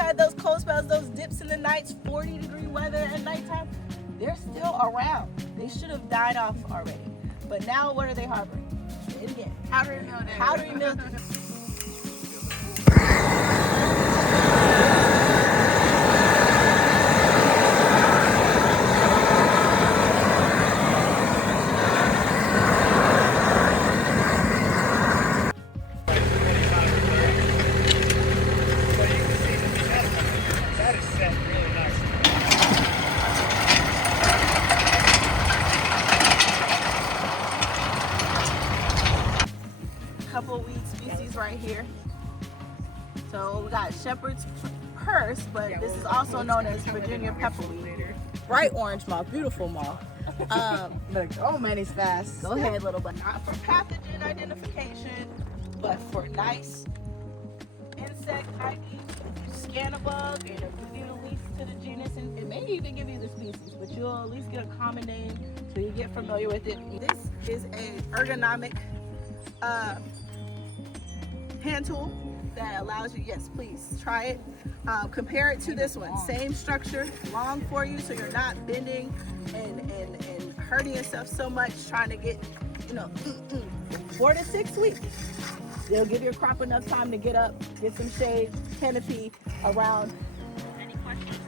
had those cold spells, those dips in the nights, 40-degree weather at nighttime, they're still around. They should have died off already. But now what are they harboring? Say it again. Powdery mildew. Powdery mildew. Couple weed species right here. So we got shepherd's purse, but this is also known as Virginia pepperweed. Bright orange moth, beautiful moth. Look, oh man, he's fast. Go ahead, little, but not for pathogen identification, but for nice insect ID. You scan a bug and it'll give you the least to the genus, and it may even give you the species, but you'll at least get a common name so you get familiar with it. This is a ergonomic hand tool that allows you, yes, please try it. Compare it to this one, same structure, long for you, so you're not bending and hurting yourself so much trying to get, 4 to 6 weeks. They'll give your crop enough time to get up, get some shade, canopy around. Any questions?